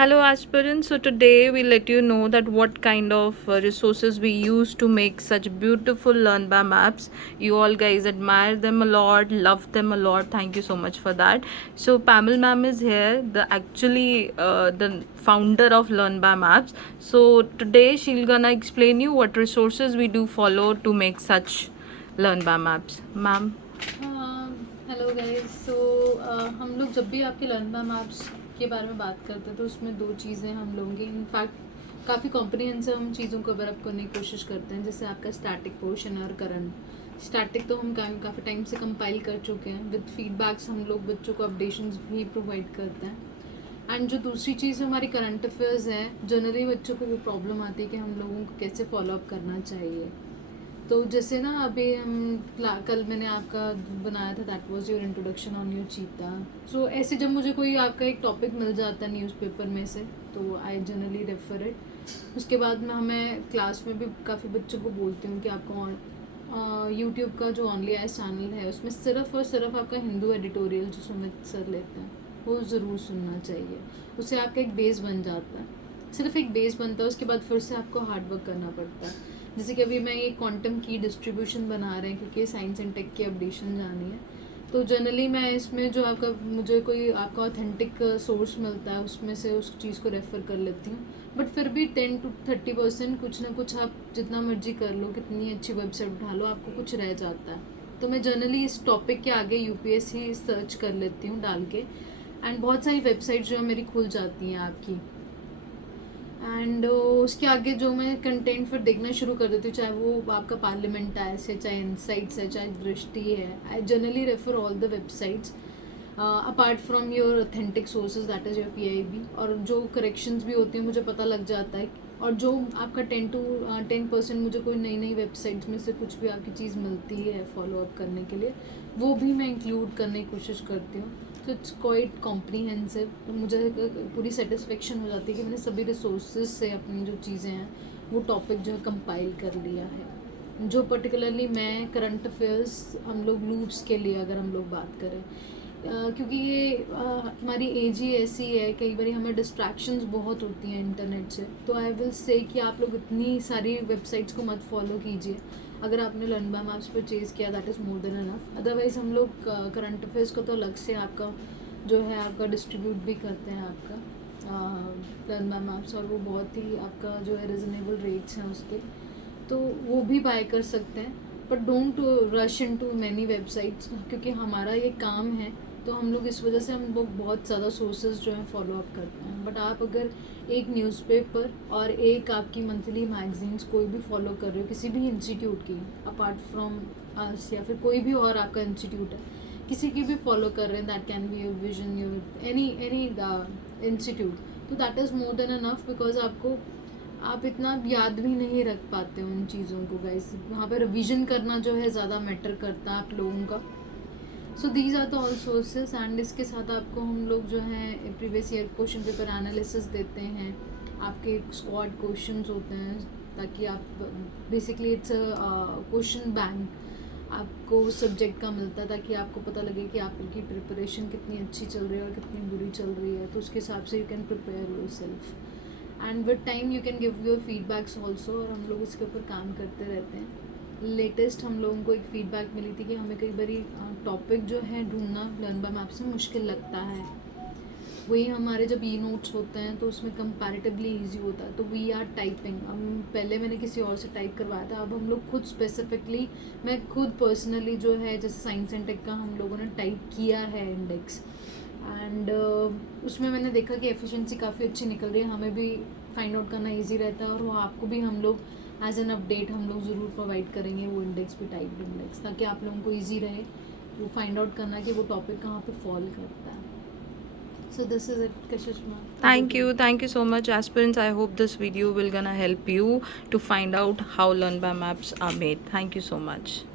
Hello aspirants, so today we let you know that what kind of resources we use to make such beautiful Learn by Maps. You all guys admire them a lot, love them a lot. Thank you so much for that. So Pamela ma'am is here, the founder of Learn by Maps. So today she'll gonna explain you what resources we do follow to make such Learn by Maps. Ma'am. Hello guys. So हम लोग जब भी आपके learn by maps के बारे में बात करते हैं तो उसमें दो चीज़ें हम लोगों की इनफैक्ट काफ़ी कॉम्प्रिहेंसिव हम चीज़ों को कवर अप करने की कोशिश करते हैं, जैसे आपका स्टैटिक पोर्शन और करंट। स्टैटिक तो हम काफ़ी टाइम से कंपाइल कर चुके हैं, विद फीडबैक्स हम लोग बच्चों को अपडेशंस भी प्रोवाइड करते हैं। एंड जो दूसरी चीज़ हमारी करंट अफेयर्स है, जनरली बच्चों को वो प्रॉब्लम आती है कि हम लोगों को कैसे फॉलो अप करना चाहिए। तो जैसे ना अभी हम कल मैंने आपका बनाया था, that was your introduction on your चीता। सो ऐसे जब मुझे कोई आपका एक टॉपिक मिल जाता है न्यूज़पेपर में से, तो आई जनरली रेफर इट। उसके बाद मैं क्लास में भी काफ़ी बच्चों को बोलती हूँ कि आपको यूट्यूब का जो ऑनली आइज चैनल है उसमें सिर्फ और सिर्फ आपका हिंदू एडिटोरियल जो सुमित सर लेते हैं वो ज़रूर सुनना चाहिए। उससे आपका एक बेस बन जाता है, सिर्फ एक बेस बनता है, उसके बाद फिर से आपको हार्ड वर्क करना पड़ता है। जैसे कि अभी मैं ये क्वांटम की डिस्ट्रीब्यूशन बना रहे हैं क्योंकि साइंस एंड टेक की अपडेशन जानी है, तो जनरली मैं इसमें जो आपका मुझे कोई आपका ऑथेंटिक सोर्स मिलता है उसमें से उस चीज़ को रेफ़र कर लेती हूँ। बट फिर भी 10 to 30% कुछ ना कुछ आप जितना मर्जी कर लो, कितनी अच्छी वेबसाइट उठा लो, आपको कुछ रह जाता है। तो मैं जनरली इस टॉपिक के आगे यूपीएससी सर्च कर लेती हूँ डाल के, एंड बहुत सारी वेबसाइट जो है मेरी खुल जाती हैं आपकी। एंड उसके आगे जो मैं कंटेंट फिर देखना शुरू कर देती हूँ, चाहे वो आपका पार्लियामेंट है, चाहे इनसाइट्स है, चाहे दृष्टि है। I generally refer all the websites apart from your authentic sources, that is your PIB. और जो करेक्शंस भी होती हैं मुझे पता लग जाता है, और जो आपका 10% मुझे कोई नई नई वेबसाइट्स में से कुछ भी आपकी चीज़ मिलती है फॉलो अप करने के लिए, वो भी मैं इंक्लूड करने की कोशिश करती हूँ। तो इट्स क्वाइट कॉम्प्रीहेंसिव। तो मुझे पूरी सेटिस्फेक्शन हो जाती है कि मैंने सभी रिसोर्सेज से अपनी जो चीज़ें हैं वो टॉपिक जो है कंपाइल कर लिया है। जो पर्टिकुलरली मैं करंट अफेयर्स हम लोग लूप्स के लिए अगर हम लोग बात करें, क्योंकि ये हमारी एज ही ऐसी है, कई बार हमें डिस्ट्रैक्शंस बहुत होती हैं इंटरनेट से। तो आई विल से कि आप लोग इतनी सारी वेबसाइट्स को मत फॉलो कीजिए। अगर आपने लर्न बाय मैप्स परचेज़ किया that is more than enough. Otherwise हम लोग करंट अफेयर्स को तो अलग से आपका जो है आपका डिस्ट्रीब्यूट भी करते हैं आपका लर्न बाय मैप्स, और वो बहुत ही आपका जो है रिजनेबल रेट्स हैं उसके, तो वो भी बाय कर सकते हैं। But don't rush into many websites, क्योंकि हमारा ये काम है तो हम लोग इस वजह से हम लोग बहुत ज़्यादा सोर्सेज जो हैं फॉलो अप करते हैं। बट आप अगर एक न्यूज़पेपर और एक आपकी मंथली मैगजीन्स कोई भी फॉलो कर रहे हो किसी भी इंस्टीट्यूट की, अपार्ट फ्रॉम अस, या फिर कोई भी और आपका इंस्टीट्यूट है किसी की भी फॉलो कर रहे हैं, that can be your vision, your any institute, तो that is more than enough. Because आपको आप इतना याद भी नहीं रख पाते उन चीज़ों को गाइस, वहाँ पे रिवीजन करना जो है ज़्यादा मैटर करता है आप लोगों का। So these are the all sources, and इसके साथ आपको हम लोग जो है previous year question paper analysis देते हैं, आपके स्क्वाड क्वेश्चंस होते हैं, ताकि आप बेसिकली इट्स क्वेश्चन बैंक आपको उस सब्जेक्ट का मिलता है, ताकि आपको पता लगे कि आपकी प्रिपरेशन कितनी अच्छी चल रही है और कितनी बुरी चल रही है, तो उसके हिसाब से you can prepare your self, and with time you can give your feedbacks also. और हम लोग इसके ऊपर काम करते रहते हैं। लेटेस्ट हम लोगों को एक फ़ीडबैक मिली थी कि हमें कई बारी टॉपिक जो है ढूंढना लर्न बाय मैप से मुश्किल लगता है। वही हमारे जब ई नोट्स होते हैं तो उसमें कंपैरेटिवली इजी होता है, तो वी आर टाइपिंग। हम पहले मैंने किसी और से टाइप करवाया था, अब हम लोग खुद स्पेसिफिकली, मैं खुद पर्सनली जो है जैसे साइंस एंड टेक का हम लोगों ने टाइप किया है इंडेक्स, एंड उसमें मैंने देखा कि एफिशिएंसी काफ़ी अच्छी निकल रही है, हमें भी फाइंड आउट करना इजी रहता है, और वो आपको भी हम लोग एज एन अपडेट हम लोग ज़रूर प्रोवाइड करेंगे वो इंडेक्स भी, टाइप इंडेक्स, ताकि आप लोगों को ईजी रहे वो फाइंड आउट करना कि वो टॉपिक कहाँ पे फॉल करता है। So this is it Kashishma. Thank you so much, aspirants. I hope this video will gonna help you to find out how Learn by Maps are made. Thank you so much.